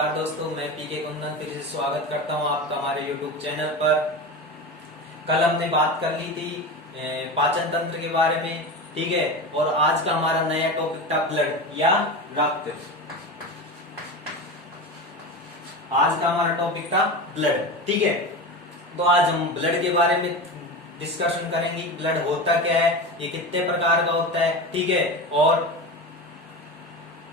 नमस्कार दोस्तों, मैं पीके कुंदन फिर से स्वागत करता हूं आपका हमारे YouTube चैनल पर। कल हमने बात कर ली थी पाचन तंत्र के बारे में, ठीक है। और आज का हमारा नया टॉपिक था ब्लड या रक्त। आज का हमारा टॉपिक था ब्लड, ठीक है। तो आज हम ब्लड के बारे में डिस्कशन करेंगे। ब्लड होता क्या है, ये कितने प्रकार का होता है, ठीक है। और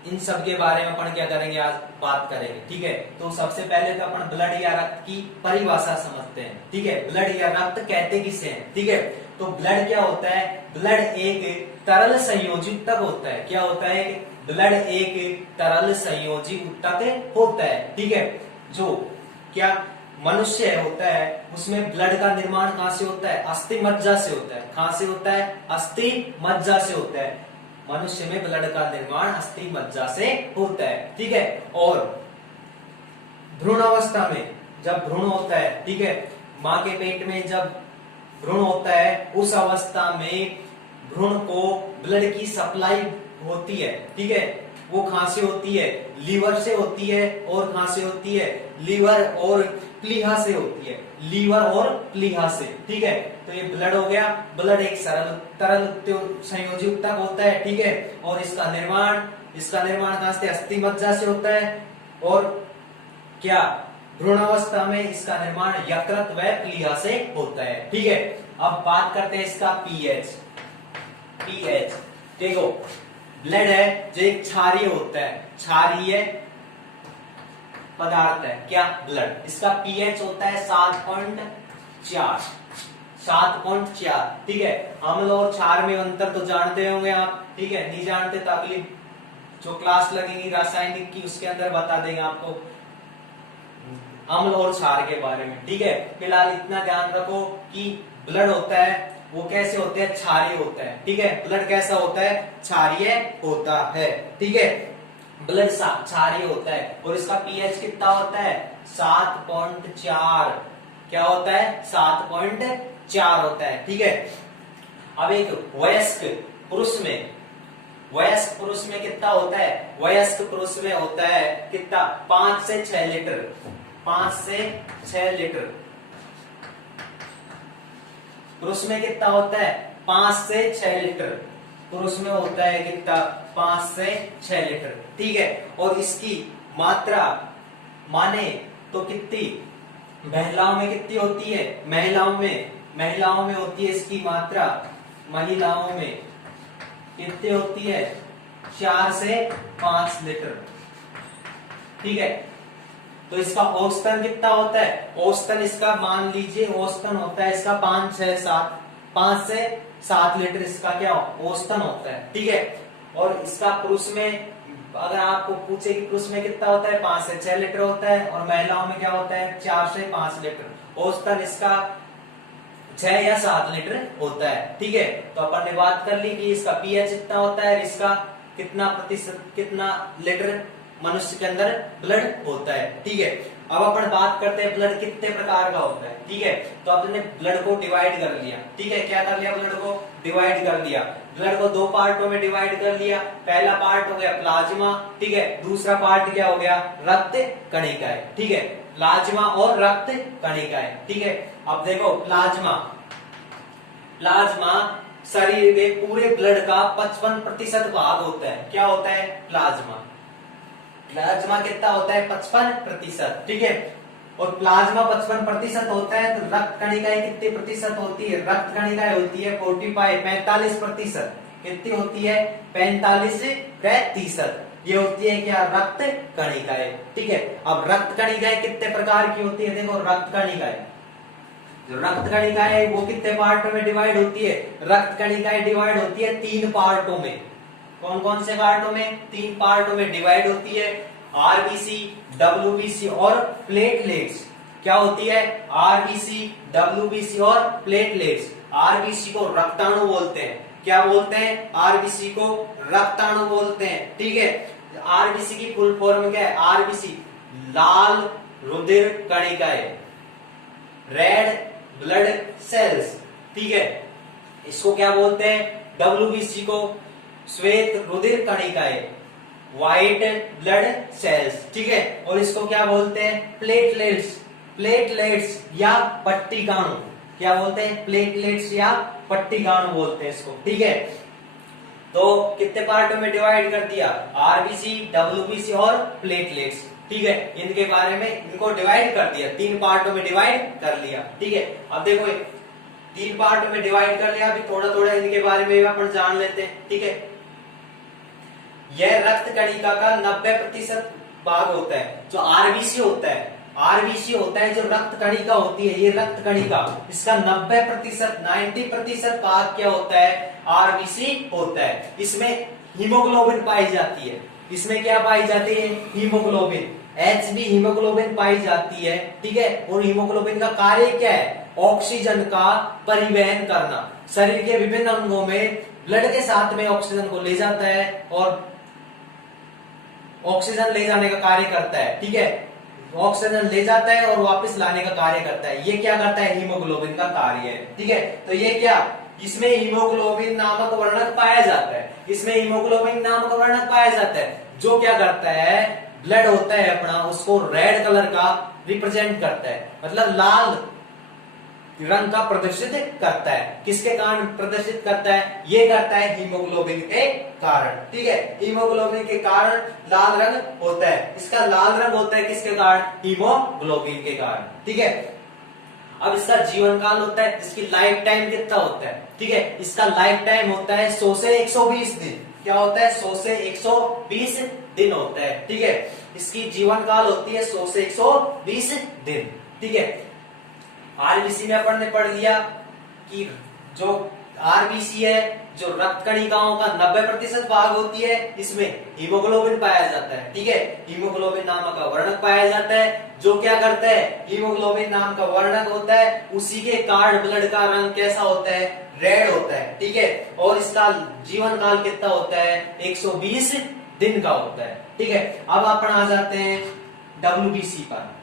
इन सब के बारे में अपन क्या करेंगे, आज बात करेंगे, ठीक है। तो सबसे पहले तो अपन ब्लड या रक्त की परिभाषा समझते हैं, ठीक है। ब्लड या रक्त कहते किसे हैं, ठीक है। तो ब्लड क्या होता है? ब्लड एक तरल संयोजी ऊतक होता है। क्या होता है? ब्लड एक तरल संयोजी ऊतक होता है, ठीक है। जो क्या मनुष्य होता है उसमें ब्लड का निर्माण कहां से होता है? अस्थि मज्जा से होता है। कहां से होता है? अस्थि मज्जा से होता है। मनुष्य में ब्लड का निर्माण अस्थि मज्जा से होता है, ठीक है। और भ्रूण अवस्था में जब भ्रूण होता है, ठीक है, मां के पेट में जब भ्रूण होता है, उस अवस्था में भ्रूण को ब्लड की सप्लाई होती है, ठीक है। वो कहां से होती है? लीवर से होती है। और कहां से होती है? लीवर और प्लीहा से होती है। लीवर और प्लीहा से, ठीक है। तो ये ब्लड हो गया। ब्लड एक तरल संयोजी ऊतक होता है, ठीक है। और इसका निर्माण कहां से? अस्थि मज्जा से होता है। और क्या भ्रूण अवस्था में इसका निर्माण यकृत व प्लीहा से होता है, ठीक है। अब बात करते हैं इसका पीएच। देखो, ब्लड है जो एक क्षारीय होता है, क्षारीय पदार्थ है। क्या? ब्लड। इसका पीएच होता है 7.4, ठीक है। अम्ल और क्षार में अंतर तो जानते होंगे आप, ठीक है। नहीं जानते तो अगली जो क्लास लगेगी रासायनिक की उसके अंदर बता देंगे आपको अम्ल और क्षार के बारे में, ठीक है। फिलहाल इतना ध्यान रखो कि ब्लड होता है वो कैसे होते हैं? क्षारीय होता है, ठीक है। ब्लड कैसा होता है? क्षारीय होता है, ठीक है। ब्लड क्षारीय होता है और इसका पीएच कितना होता है? 7.4। क्या होता है? 7.4 होता है, ठीक है। अब एक वयस्क पुरुष में कितना होता है? वयस्क पुरुष में होता है कितना? 5 से 6 लीटर। 5 से 6 लीटर पुरुष में कितना होता है? 5 से 6 लीटर पुरुष में होता है कितना? 5 से 6 लीटर, ठीक है। और इसकी मात्रा माने तो कितनी महिलाओं में कितनी होती है? महिलाओं में होती है इसकी मात्रा, महिलाओं में कितनी होती है? 4 से 5 लीटर, ठीक है। तो इसका औसतन कितना होता है? औसतन इसका मान लीजिए औसतन होता है इसका 5 से 7 लीटर इसका क्या औसतन होता है, ठीक है। और इसका पुरुष में अगर आपको पूछे कि पुरुष में कितना होता है? 5 से 6 लीटर होता है। और महिलाओं में क्या होता है? 4 से 5 लीटर। औसतन इसका 6 या 7 लीटर होता है, ठीक है। तो अपन ने बात कर ली कि इसका पीएच कितना होता है, इसका कितना लीटर मनुष्य के अंदर ब्लड होता है, ठीक है। अब अपन बात करते हैं ब्लड कितने प्रकार का होता है, ठीक है। तो अपने ब्लड को डिवाइड कर लिया, ठीक है। क्या कर लिया? ब्लड को डिवाइड कर लिया। ब्लड को 2 पार्टों में डिवाइड कर लिया। पहला पार्ट हो गया प्लाज्मा, ठीक है। दूसरा पार्ट क्या हो गया? रक्त कणिकाएं, ठीक है। प्लाज्मा और रक्त कणिकाएं, ठीक है। अब देखो प्लाज्मा शरीर में पूरे ब्लड का 55% भाग होता है। क्या होता है? प्लाज्मा कितना होता है? 55%, ठीक है। और प्लाज्मा 55% होता है तो रक्त कणिकाएं कितने प्रतिशत होती है? रक्त कणिकाएं होती है 45%। कितनी होती है? 45%। ये होती है क्या? रक्त कणिकाएं, ठीक है। अब रक्त कणिकाएं कितने प्रकार की होती है? देखो, रक्त कणिकाएं वो कितने पार्टों में डिवाइड होती है? रक्त कणिकाएं डिवाइड होती है 3 पार्टों में। कौन कौन से पार्टों में? 3 पार्टों में डिवाइड होती है। आरबीसी, डब्ल्यूबीसी और प्लेटलेट्स। क्या होती है? आरबीसी, डब्ल्यूबीसी और प्लेटलेट्स। आरबीसी को रक्ताणु बोलते हैं। क्या बोलते हैं? आरबीसी को रक्ताणु बोलते हैं, ठीक है। आरबीसी की फुल फॉर्म क्या है? आरबीसी लाल रुधिर कणिकाएं, रेड ब्लड सेल्स, ठीक है। इसको क्या बोलते हैं? डब्ल्यूबीसी को श्वेत रुधिर कणिकाएं, व्हाइट ब्लड सेल्स, ठीक है। और इसको क्या बोलते हैं, प्लेटलेट्स, प्लेटलेट्स या पट्टिकाणु, क्या बोलते हैं, प्लेटलेट्स या पट्टिकाणु बोलते हैं इसको, ठीक है। तो कितने पार्टों में डिवाइड कर दिया, आरबीसी, डब्ल्यूबीसी और प्लेटलेट्स, ठीक है। इनके बारे में इनको डिवाइड कर दिया, 3 पार्टों में डिवाइड कर लिया, ठीक है। अब देखो 3 पार्टों में डिवाइड कर लिया, अभी थोड़ा थोड़ा इनके बारे में अपन जान लेते हैं, ठीक है। यह रक्त कणिका का 90% भाग होता है, जो आरबीसी होता है, आरबीसी होता है जो रक्त कणिका होती है, ये रक्त कणिका, इसका 90% भाग क्या होता है, आरबीसी होता है। इसमें हीमोग्लोबिन पाई जाती है, इसमें क्या पाई जाती है, हीमोग्लोबिन, एचबी हीमोग्लोबिन पाई जाती है, ठीक है। और हीमोग्लोबिन का कार्य क्या है, ऑक्सीजन का परिवहन करना, शरीर के विभिन्न अंगों में ब्लड के साथ में ऑक्सीजन को ले जाता है और ऑक्सीजन ले जाने का कार्य करता है, ठीक है। ऑक्सीजन ले जाता है और वापस लाने का कार्य करता है, ये क्या करता है, हीमोग्लोबिन का कार्य है, ठीक है। तो ये क्या, इसमें हीमोग्लोबिन नामक वर्णक पाया जाता है, इसमें हीमोग्लोबिन नामक वर्णक पाया जाता है, जो क्या करता है, ब्लड होता है अपना, उसको रेड कलर का रिप्रेजेंट करता है, मतलब लाल रंग का प्रदर्शित करता है। किसके कारण प्रदर्शित करता है, ये करता है हीमोग्लोबिन के कारण, ठीक है। हीमोग्लोबिन के कारण लाल रंग होता है, इसका लाल रंग होता है किसके कारण, हीमोग्लोबिन के कारण, ठीक है। अब इसका जीवन काल होता है, इसकी लाइफ टाइम कितना होता है, ठीक है। इसका लाइफ टाइम होता है 100 से 120 दिन, क्या होता है, 100 से 120 दिन होता है, ठीक है। इसकी जीवन काल होती है 100 से 120 दिन, ठीक है। आरबीसी में अपन ने पढ़ लिया कि जो आरबीसी है, जो रक्त कणिकाओं का 90% भाग होती है, इसमें हीमोग्लोबिन पाया जाता है, ठीक है। हीमोग्लोबिन नामक का वर्णक पाया जाता है, जो क्या करता है, हीमोग्लोबिन नाम का वर्णक होता है, उसी के कारण ब्लड का रंग कैसा होता है, रेड होता है, ठीक है। और इसका जीवन काल कितना होता है, 120 दिन का होता है, ठीक है। अब अपन आ जाते हैं डब्ल्यूबीसी पर,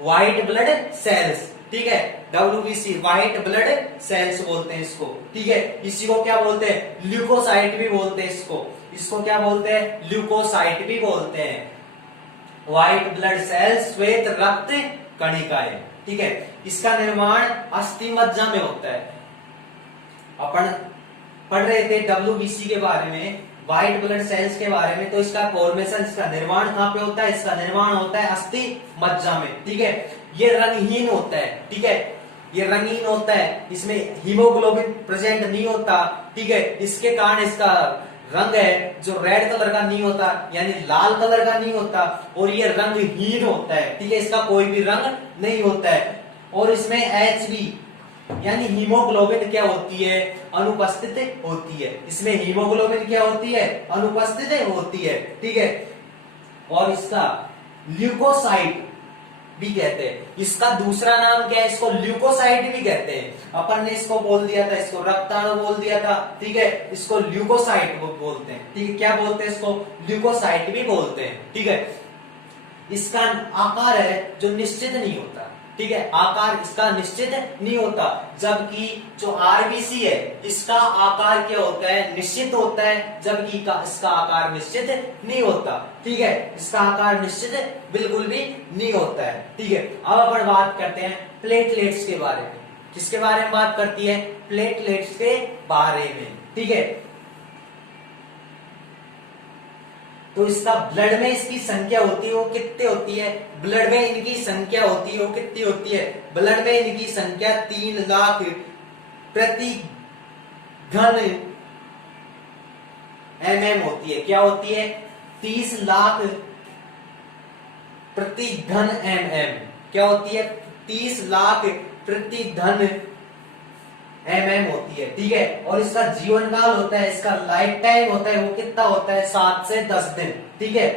व्हाइट ब्लड सेल्स, ठीक है। डब्ल्यूबीसी व्हाइट ब्लड सेल्स बोलते हैं इसको, ठीक है। इसी को क्या बोलते हैं, ल्यूकोसाइट भी बोलते हैं इसको क्या बोलते हैं, ल्यूकोसाइट भी बोलते हैं। व्हाइट ब्लड सेल्स श्वेत रक्त कणिकाएं, ठीक है। इसका निर्माण अस्थि मज्जा में होता है। अपन पढ़ रहे थे डब्ल्यूबीसी के बारे में, व्हाइट ब्लड सेल्स के बारे में, तो इसका फॉर्मेशन, इसका निर्माण कहां पे होता है, इसका निर्माण होता है अस्थि मज्जा में, ठीक है। ये रंगहीन होता है, ठीक है, ये रंगहीन होता है, इसमें हीमोग्लोबिन प्रेजेंट नहीं होता, ठीक है। इसके कारण इसका रंग है जो रेड कलर का नहीं होता, यानी लाल कलर का नहीं होता, और ये रंगहीन होता है, ठीक है। इसका कोई भी रंग नहीं होता है, और इसमें एचबी यानी हीमोग्लोबिन क्या होती है, अनुपस्थित होती है। इसमें हीमोग्लोबिन क्या होती है, अनुपस्थित होती है, ठीक है। और इसका ल्यूकोसाइट भी कहते हैं, इसका दूसरा नाम क्या है, इसको ल्यूकोसाइट भी कहते हैं। अपन ने इसको बोल दिया था, इसको रक्ताणु बोल दिया था, ठीक है। इसको ल्यूकोसाइट बोलते हैं, ठीक है। क्या बोलते हैं इसको, ल्यूकोसाइट भी बोलते हैं, ठीक है। इसका आकार है जो निश्चित नहीं होता, ठीक है, आकार इसका निश्चित नहीं होता, जबकि जो आरबीसी है इसका आकार क्या होता है, निश्चित होता है, जबकि इसका आकार निश्चित नहीं होता, ठीक है। इसका आकार निश्चित बिल्कुल भी नहीं होता है, ठीक है। अब अपन बात करते हैं प्लेटलेट्स के बारे में। किसके बारे में बात करती है, प्लेटलेट्स के बारे में, ठीक है। तो इसका ब्लड में इसकी संख्या होती है वो कितनी होती है, ब्लड में इनकी संख्या होती है वो कितनी होती है, ब्लड में इनकी संख्या 3 लाख प्रति घन mm होती है। क्या होती है, 30 लाख प्रति घन mm, क्या होती है, 30 लाख प्रति घन mm होती है, ठीक है। और इसका जीवन काल होता है, इसका लाइफ टाइम होता है वो कितना होता है, 7 से 10 दिन, ठीक है।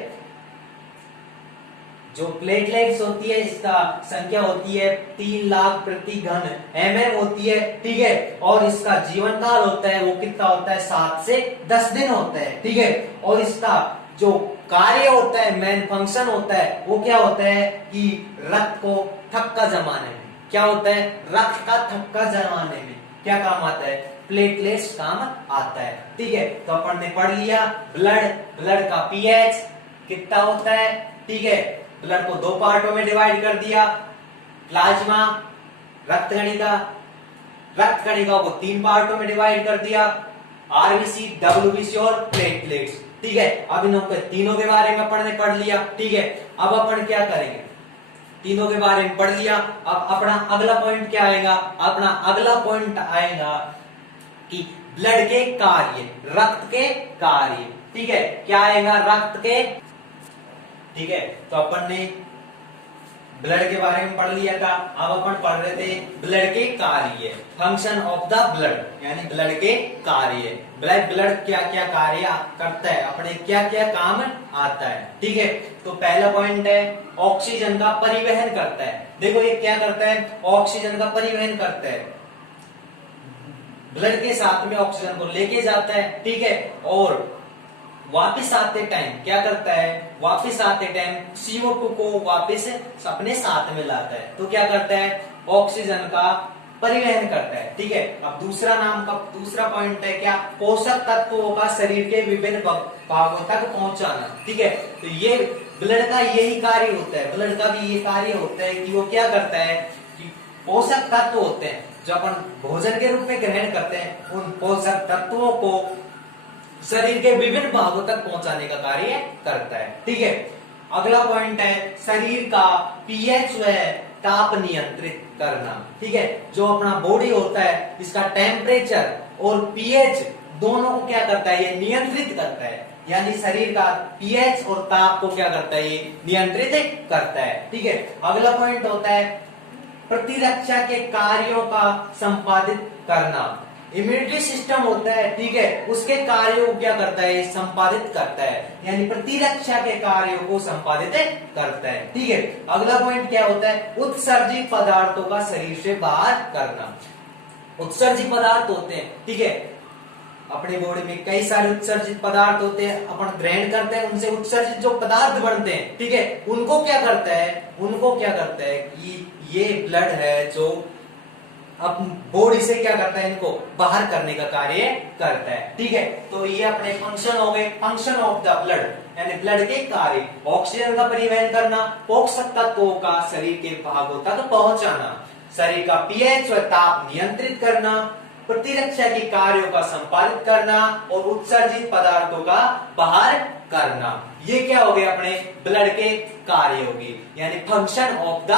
जो प्लेटलेट्स होती है इसका संख्या होती है 3 लाख प्रति घन mm होती है, ठीक है। और इसका जीवन काल होता है वो कितना होता है, 7 से 10 दिन होता है, ठीक है। और इसका जो कार्य होता है, मेन फंक्शन होता है, वो क्या होता है कि रक्त को थक्का जमाने में, क्या होता है, रक्त का थक्का जमाने में क्या काम आता है, प्लेटलेट्स काम आता है। ठीक है, तो अपन ने पढ़ लिया ब्लड का पीएच कितना होता है। ठीक है, ब्लड को दो पार्टों में डिवाइड कर दिया, प्लाज्मा रक्त कणिका को तीन पार्टों में डिवाइड कर दिया, आरबीसी, डब्ल्यूबीसी और प्लेटलेट्स। ठीक है, अब इन तीनों के बारे में अपन ने पढ़ लिया। ठीक है, अब अपन क्या करेंगे, तीनों के बारे में पढ़ लिया। अब अपना अगला पॉइंट क्या आएगा, अपना अगला पॉइंट आएगा कि ब्लड के कार्य, रक्त के कार्य। ठीक है, क्या आएगा, रक्त के। ठीक है, तो अपन ने ब्लड के बारे में पढ़ लिया था। अब अपन पढ़ रहे थे ब्लड के कार्य, फंक्शन ऑफ द ब्लड, यानी ब्लड के कार्य। ब्लड क्या क्या कार्य करता है, अपने क्या क्या काम आता है। ठीक है, तो पहला पॉइंट है ऑक्सीजन का परिवहन करता है। देखो ये क्या करता है, ऑक्सीजन का परिवहन करता है, ब्लड के साथ में ऑक्सीजन को लेके जाता है। ठीक है, और वापिस आते टाइम क्या करता है, वापिस आते टाइम CO2 को वापिस अपने साथ में लाता है। तो क्या करता है, ऑक्सीजन का परिवहन करता है। ठीक है, अब दूसरा पॉइंट है क्या, पोषक तत्वों का शरीर के विभिन्न भागों तक पहुंचाना। ठीक है, तो ये ब्लड का यही कार्य होता है, ब्लड का भी ये कार्य होता है कि वो क्या करता है कि पोषक तत्व होते हैं जो अपन भोजन के रूप में ग्रहण करते हैं, उन पोषक तत्वों को शरीर के विभिन्न भागों तक पहुंचाने का कार्य करता है। ठीक है, अगला पॉइंट है शरीर का पीएच जो है ताप नियंत्रित करना। ठीक है, जो अपना बॉडी होता है इसका टेम्परेचर और पीएच दोनों को क्या करता है, ये नियंत्रित करता है। यानी शरीर का पीएच और ताप को क्या करता है, ये नियंत्रित करता है। ठीक है, अगला पॉइंट होता है प्रतिरक्षा के कार्यों का संपादित करना। इम्यूनिटी सिस्टम होता है, ठीक है, उसके कार्यों को क्या करता है, संपादित करता है, यानी प्रतिरक्षा के कार्यों को संपादित करता है। ठीक है, अगला पॉइंट क्या होता है, उत्सर्जित पदार्थों का शरीर से बाहर करना। उत्सर्जित पदार्थ होते हैं, ठीक है, अपने बॉडी में कई सारे उत्सर्जित पदार्थ होते हैं, अपन ग्रहण करते हैं, उनसे उत्सर्जित जो पदार्थ बनते हैं, ठीक है, उनको क्या करता है कि ये ब्लड है जो अब बॉडी से क्या करता है, इनको बाहर करने का कार्य करता है। ठीक है, तो ये अपने फंक्शन हो गए, फंक्शन ऑफ द ब्लड, यानी ब्लड के कार्य, ऑक्सीजन का परिवहन करना, पोषक तत्वों का शरीर के भागों तक पहुंचाना, शरीर का पीएच व ताप नियंत्रित करना, प्रतिरक्षा के कार्यों का संपादित करना और उत्सर्जित पदार्थों का बाहर करना। ये क्या हो गया, अपने ब्लड के कार्य होगी, यानी फंक्शन ऑफ द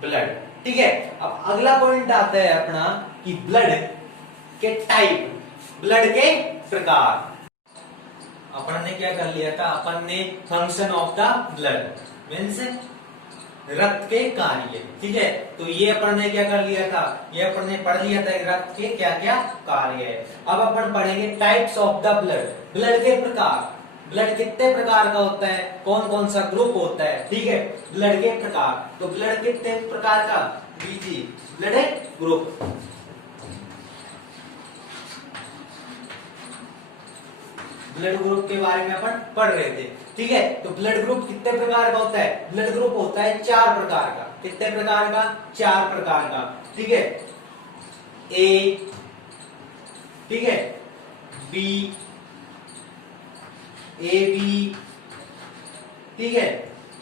ब्लड। ठीक है, अब अगला पॉइंट आता है अपना कि ब्लड के टाइप, ब्लड के प्रकार। अपन ने क्या कर लिया था, अपन ने function of the blood means रक्त के कार्य। ठीक है, तो ये अपन ने क्या कर लिया था, ये अपन ने पढ़ लिया था रक्त के क्या क्या कार्य है। अब अपन पढ़ेंगे types of the blood, blood के प्रकार। ब्लड कितने प्रकार का होता है, कौन कौन सा ग्रुप होता है। ठीक है, ब्लड के प्रकार, तो ब्लड कितने प्रकार का, बीजी ब्लड ग्रुप। ब्लड ग्रुप के बारे में अपन पढ़ रहे थे। ठीक है, तो ब्लड ग्रुप कितने प्रकार का होता है, ब्लड ग्रुप होता है 4 प्रकार का। कितने प्रकार का, 4 प्रकार का। ठीक है, ए, ठीक है, बी, ए बी, ठीक है,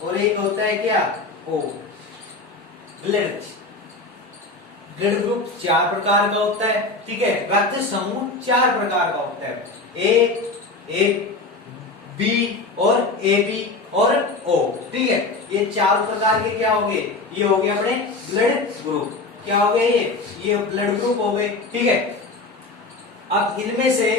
और एक होता है क्या, ओ। ब्लड ग्रुप 4 प्रकार का होता है। ठीक है, रक्त समूह 4 प्रकार का होता है, ए बी और ए बी और ओ। ठीक है, ये 4 प्रकार के क्या हो गए, ये हो गए अपने ब्लड ग्रुप। क्या हो गए, ये ब्लड ग्रुप हो गए। ठीक है, अब इनमें से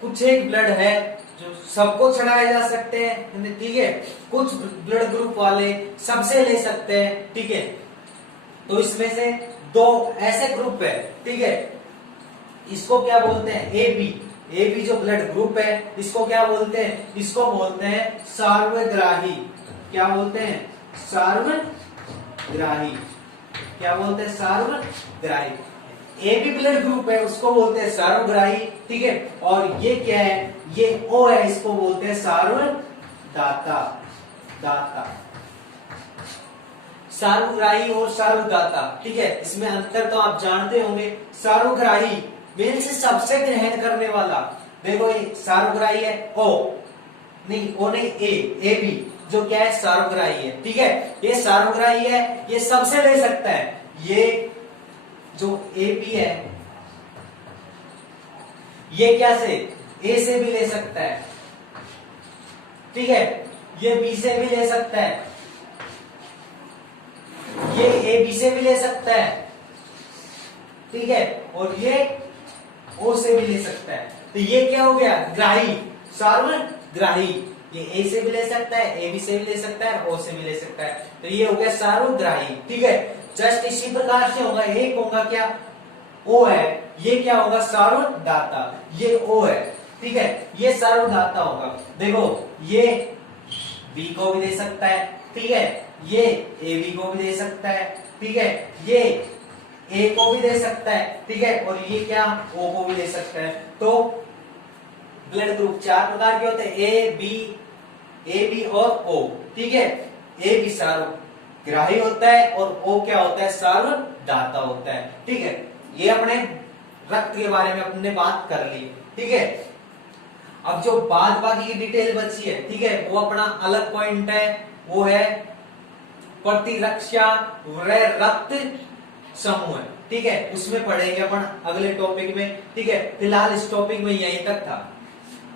कुछ एक ब्लड है जो सबको चढ़ाए जा सकते हैं। ठीक है, कुछ ब्लड ग्रुप वाले सबसे ले सकते हैं। ठीक है, तो इसमें से 2 ऐसे ग्रुप है। ठीक है, इसको क्या बोलते हैं, ए बी जो ब्लड ग्रुप है इसको क्या बोलते हैं, इसको बोलते हैं सार्वग्राही। क्या बोलते हैं, सार्वग्राही। क्या बोलते हैं, सार्वग्राही। ए बी ब्लड ग्रुप है उसको बोलते हैं सार्वग्राही। ठीक है, और ये क्या है, ये ओ है, इसको बोलते हैं सार्वदाता। सार्वग्राही और सार्वदाता। ठीक है, इसमें अंतर तो आप जानते होंगे। सार्वग्राही मेल से सबसे ग्रहण करने वाला, देखो ये सार्वग्राही है ओ, नहीं ओ नहीं ए बी, जो क्या है सार्वग्राही है, ठीक है। ये सार्वग्राही है, ये सबसे ले सकता है, ये जो ए बी है ये क्या से ए से भी ले सकता है, ठीक है। ये बी से भी ले सकता है, ये ए बी से भी ले सकता है, ठीक है, और ये ओ से भी ले सकता है। तो ये क्या हो गया ग्राही, सार्वग्राही। ये ए से भी ले सकता है, ए बी से भी ले सकता है, ओ से भी ले सकता है, तो ये हो गया सार्वग्राही, ठीक है। जस्ट इसी प्रकार से होगा, एक होगा क्या ओ है, ये क्या होगा सार्वधाता, ये ओ है, ठीक है, ये सार्वधाता होगा। देखो ये बी को भी दे सकता है, ठीक है, ये ए बी को भी दे सकता है, ठीक है, ये ए को भी दे सकता है, ठीक है, और ये क्या ओ को भी दे सकता है। तो ब्लड ग्रुप 4 प्रकार के होते हैं, ए बी और ओ, ठीक है। ए बी सार्वग्राही होता है और ओ क्या होता है सार्वधाता होता है, ठीक है। ये अपने रक्त के बारे में अपने बात कर ली, ठीक है। अब जो बाद बाकी की डिटेल बची है, ठीक है, वो अपना अलग पॉइंट है, वो है प्रतिरक्षा रक्त समूह, ठीक है, उसमें पढ़ेंगे अपन अगले टॉपिक में, ठीक है। फिलहाल इस टॉपिक में यहीं तक था।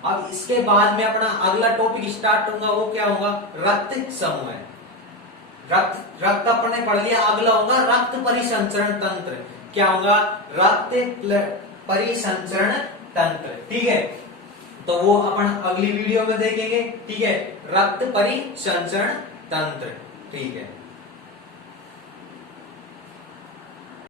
अब इसके बाद में अपना अगला टॉपिक स्टार्ट होगा, वो क्या होगा रक्त समूह है। रक्त अपने पढ़ लिया, अगला होगा रक्त परिसंचरण तंत्र। क्या होगा रक्त परिसंचरण तंत्र, ठीक है। तो वो अपन अगली वीडियो में देखेंगे, ठीक है, रक्त परिसंचरण तंत्र, ठीक है।